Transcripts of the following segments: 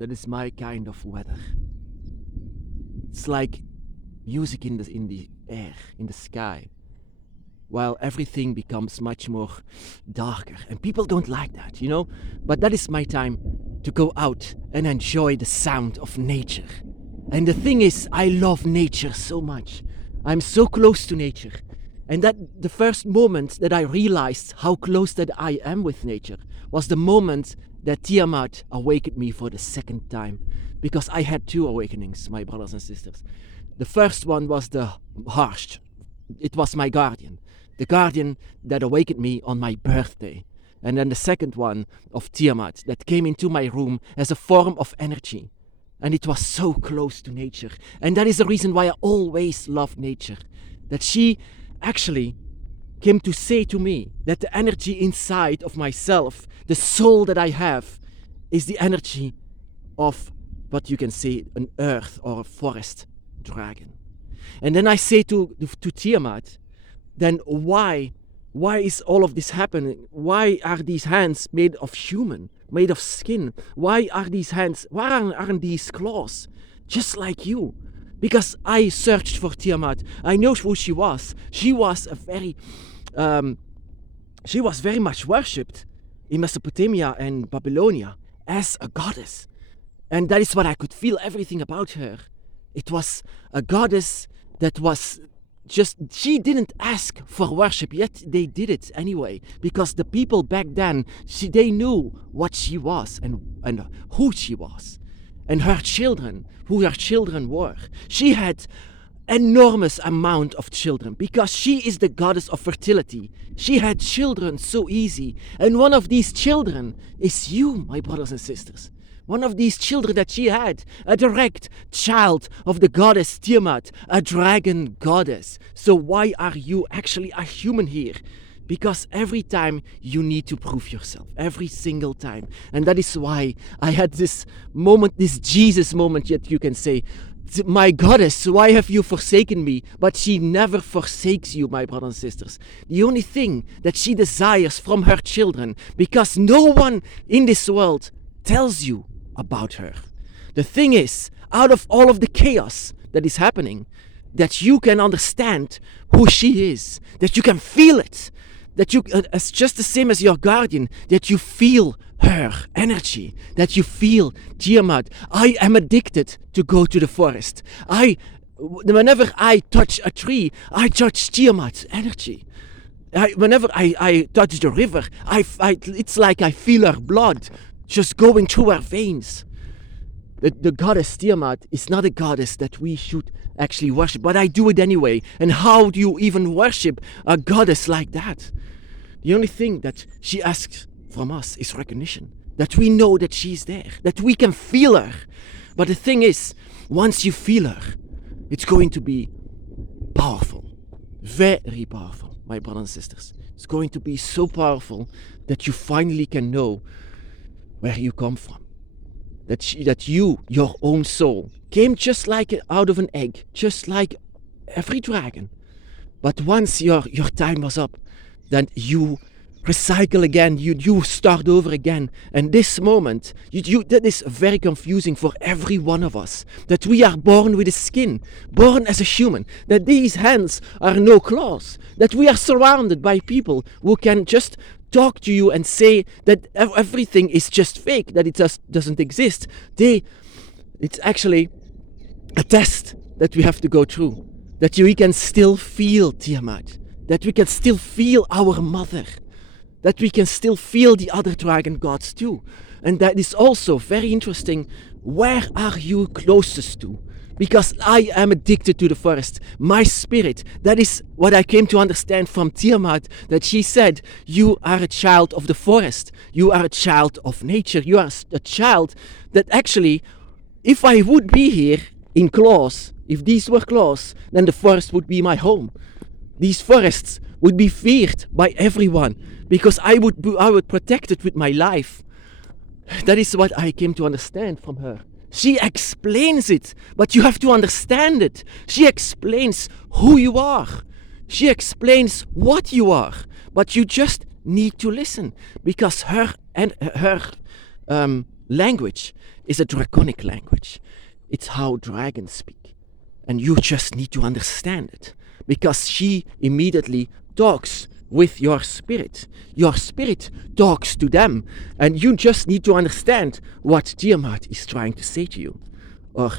that is my kind of weather. It's like music in the air, in the sky, while everything becomes much more darker. And people don't like that, But that is my time to go out and enjoy the sound of nature. And the thing is, I love nature so much. I'm so close to nature. And that the first moment that I realized how close that I am with nature was the moment that Tiamat awakened me for the second time. Because I had two awakenings, my brothers and sisters. The first one was the harsh. It was my guardian. The guardian that awakened me on my birthday. And then the second one of Tiamat that came into my room as a form of energy. And it was so close to nature. And that is the reason why I always love nature. That she actually came to say to me that the energy inside of myself, the soul that I have, is the energy of what you can say an earth or a forest dragon. And then I say to Tiamat, then why is all of this happening? Why are these hands made of human, made of skin? Why aren't these claws just like you? Because I searched for Tiamat. I know who she was. She was very much worshipped in Mesopotamia and Babylonia as a goddess. And that is what I could feel everything about her. It was a goddess that was she didn't ask for worship, yet they did it anyway. Because the people back then, they knew what she was and who she was. And her children, who her children were. She had enormous amount of children because she is the goddess of fertility. She had children so easy. And one of these children is you, my brothers and sisters. One of these children that she had, a direct child of the goddess Tiamat, a dragon goddess. So why are you actually a human here? Because every time you need to prove yourself, every single time. And that is why I had this moment, this Jesus moment, yet you can say, my goddess, why have you forsaken me? But she never forsakes you, my brothers and sisters. The only thing that she desires from her children, because no one in this world tells you about her. The thing is, out of all of the chaos that is happening, that you can understand who she is, that you can feel it, that you, it's just the same as your guardian, that you feel her energy, that you feel Tiamat. I am addicted to go to the forest. Whenever I touch a tree, I touch Tiamat's energy. Whenever I touch the river, it's like I feel her blood just going through her veins. The goddess Tiamat is not a goddess that we should actually worship, but I do it anyway. And how do you even worship a goddess like that? The only thing that she asks from us is recognition. That we know that she's there, that we can feel her. But the thing is, once you feel her, it's going to be powerful. Very powerful, my brothers and sisters. It's going to be so powerful that you finally can know where you come from. That you, your own soul, came just like out of an egg, just like every dragon. But once your time was up, then you recycle again, you start over again. And this moment, that is very confusing for every one of us. That we are born with a skin, born as a human. That these hands are no claws. That we are surrounded by people who can just talk to you and say that everything is just fake, that it just doesn't exist. It's actually a test that we have to go through. That we can still feel Tiamat. That we can still feel our mother. That we can still feel the other dragon gods too. And that is also very interesting. Where are you closest to? Because I am addicted to the forest. My spirit, that is what I came to understand from Tiamat, that she said, you are a child of the forest. You are a child of nature. You are a child that actually, if I would be here in claws, if these were claws, then the forest would be my home. These forests would be feared by everyone because I would protect it with my life. That is what I came to understand from her. She explains it, but you have to understand it. She explains who you are. She explains what you are, but you just need to listen because her language is a draconic language. It's how dragons speak. And you just need to understand it. Because she immediately talks with your spirit. Your spirit talks to them. And you just need to understand what Tiamat is trying to say to you. Or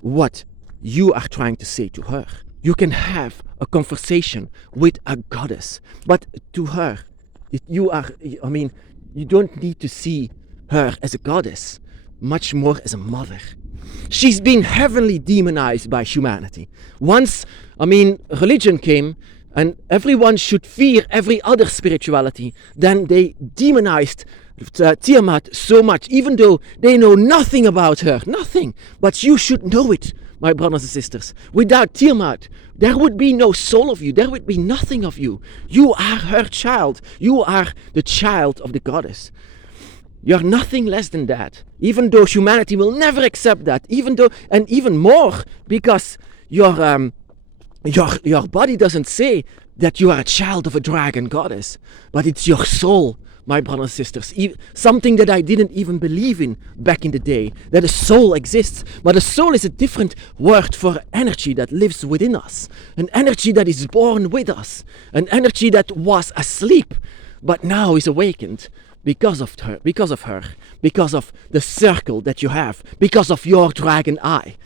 what you are trying to say to her. You can have a conversation with a goddess. But to her, you don't need to see her as a goddess, much more as a mother. She's been heavily demonized by humanity. Once, religion came and everyone should fear every other spirituality, then they demonized Tiamat so much, even though they know nothing about her, nothing. But you should know it, my brothers and sisters. Without Tiamat, there would be no soul of you. There would be nothing of you. You are her child. You are the child of the goddess. You're nothing less than that. Even though humanity will never accept that. And even more, because your body doesn't say that you are a child of a dragon goddess. But it's your soul, my brothers and sisters. Something that I didn't even believe in back in the day. That a soul exists. But a soul is a different word for energy that lives within us. An energy that is born with us. An energy that was asleep, but now is awakened. Because of her, because of the circle that you have, because of your dragon eye.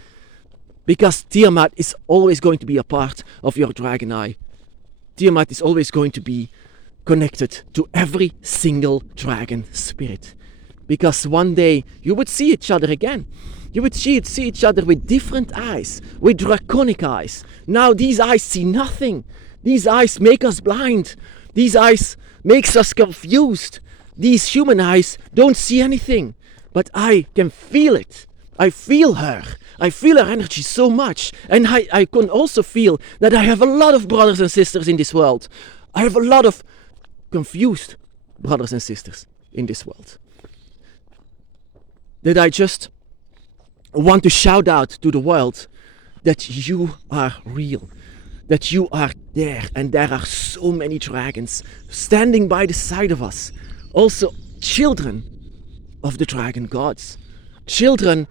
Because Tiamat is always going to be a part of your dragon eye. Tiamat is always going to be connected to every single dragon spirit. Because one day you would see each other again. You would see each other with different eyes, with draconic eyes. Now these eyes see nothing. These eyes make us blind. These eyes makes us confused. These human eyes don't see anything, but I can feel it. I feel her. I feel her energy so much. And I can also feel that I have a lot of brothers and sisters in this world. I have a lot of confused brothers and sisters in this world. That I just want to shout out to the world that you are real. That you are there. And there are so many dragons standing by the side of us. Also, children of the dragon gods, children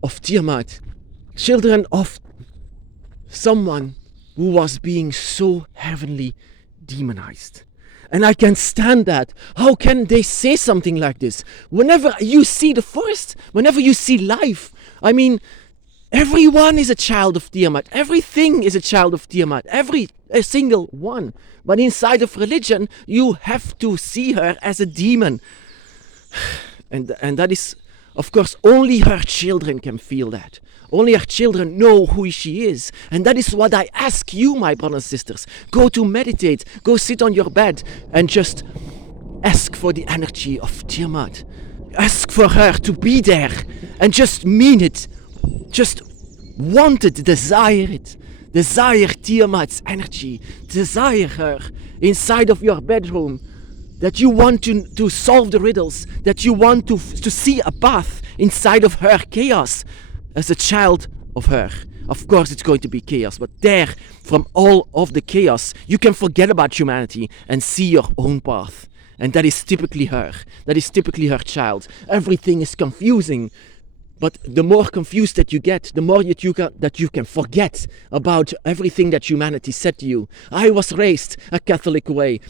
of Tiamat, children of someone who was being so heavenly demonized. And I can stand that. How can they say something like this? Whenever you see the forest, whenever you see life, everyone is a child of Tiamat. Everything is a child of Tiamat. A single one. But inside of religion, you have to see her as a demon. And that is, of course, only her children can feel that. Only her children know who she is. And that is what I ask you, my brothers and sisters. Go to meditate. Go sit on your bed and just ask for the energy of Tiamat. Ask for her to be there. And just mean it. Just want it, desire it. Desire Tiamat's energy. Desire her inside of your bedroom. That you want to solve the riddles. That you want to see a path inside of her chaos. As a child of her. Of course it's going to be chaos. But there, from all of the chaos, you can forget about humanity and see your own path. And that is typically her. That is typically her child. Everything is confusing. But the more confused that you get, the more that you can forget about everything that humanity said to you. I was raised a Catholic way.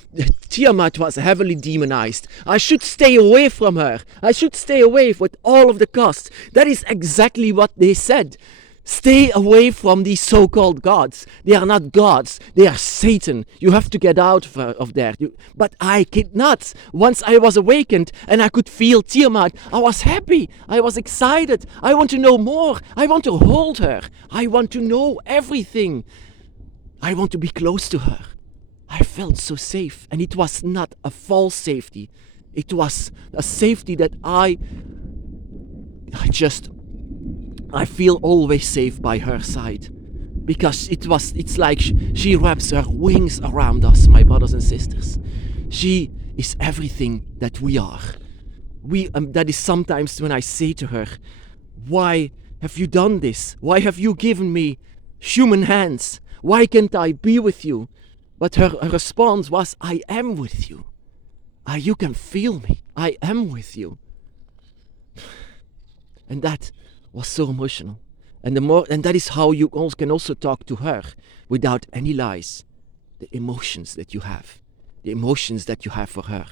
Tiamat was heavily demonized. I should stay away from her. I should stay away with all of the costs. That is exactly what they said. Stay away from these so-called gods. They are not gods. They are Satan. You have to get out of there. But I could not. Once I was awakened and I could feel Tiamat, I was happy. I was excited. I want to know more. I want to hold her. I want to know everything. I want to be close to her. I felt so safe. And it was not a false safety. It was a safety that I feel always safe by her side. Because it's like she wraps her wings around us, my brothers and sisters. She is everything that we are. That is sometimes when I say to her, why have you done this? Why have you given me human hands? Why can't I be with you? But her response was, I am with you. You can feel me. I am with you. And that was so emotional. And that is how you can also talk to her without any lies. The emotions that you have. The emotions that you have for her.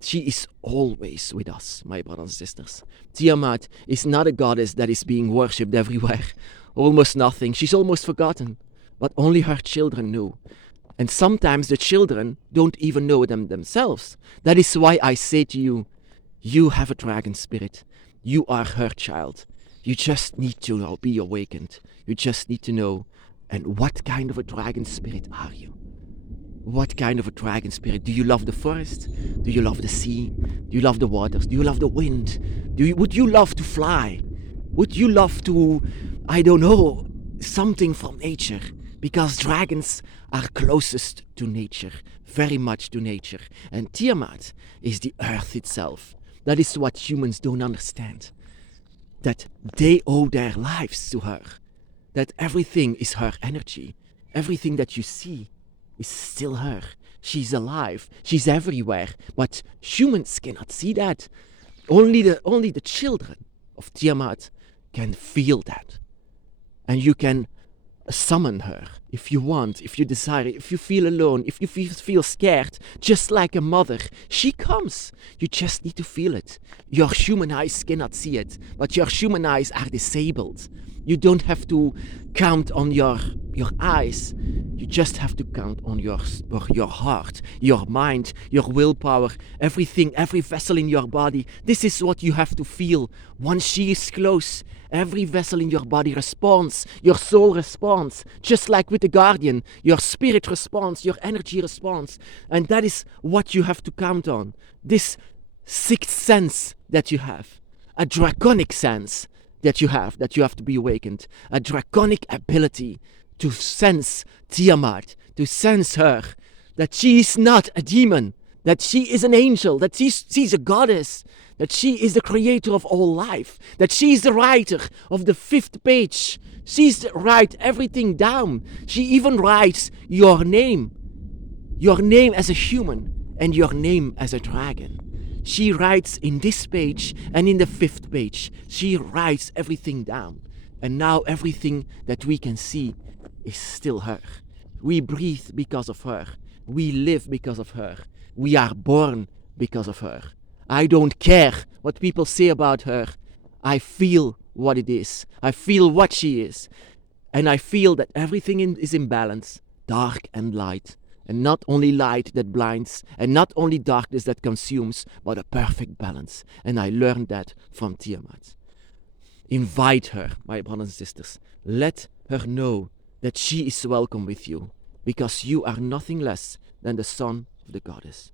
She is always with us, my brothers and sisters. Tiamat is not a goddess that is being worshipped everywhere. Almost nothing. She's almost forgotten. But only her children know. And sometimes the children don't even know them themselves. That is why I say to you, you have a dragon spirit. You are her child. You just need to be awakened. You just need to know. And what kind of a dragon spirit are you? What kind of a dragon spirit? Do you love the forest? Do you love the sea? Do you love the waters? Do you love the wind? Would you love to fly? Would you love to, I don't know, something from nature? Because dragons are closest to nature, very much to nature. And Tiamat is the earth itself. That is what humans don't understand. That they owe their lives to her. That everything is her energy. Everything that you see is still her. She's alive. She's everywhere. But humans cannot see that. Only the children of Tiamat can feel that. And you can summon her if you want, if you desire, if you feel alone, if you feel scared, just like a mother. She comes. You just need to feel it. Your human eyes cannot see it, but your human eyes are disabled. You don't have to count on your eyes. You just have to count on your heart, your mind, your willpower, everything, every vessel in your body. This is what you have to feel. Once she is close, every vessel in your body responds. Your soul responds. Just like with the guardian, your spirit responds, your energy responds. And that is what you have to count on. This sixth sense that you have. A draconic sense that you have to be awakened. A draconic ability to sense Tiamat, to sense her, that she is not a demon, that she is an angel, that she's a goddess, that she is the creator of all life, that she is the writer of the 5th page. She's write everything down. She even writes your name as a human and your name as a dragon. She writes in this page and in the 5th page. She writes everything down. And now everything that we can see is still her. We breathe because of her. We live because of her. We are born because of her. I don't care what people say about her. I feel what it is. I feel what she is. And I feel that everything is in balance, dark and light. And not only light that blinds, and not only darkness that consumes, but a perfect balance. And I learned that from Tiamat. Invite her, my brothers and sisters. Let her know that she is welcome with you, because you are nothing less than the son of the goddess.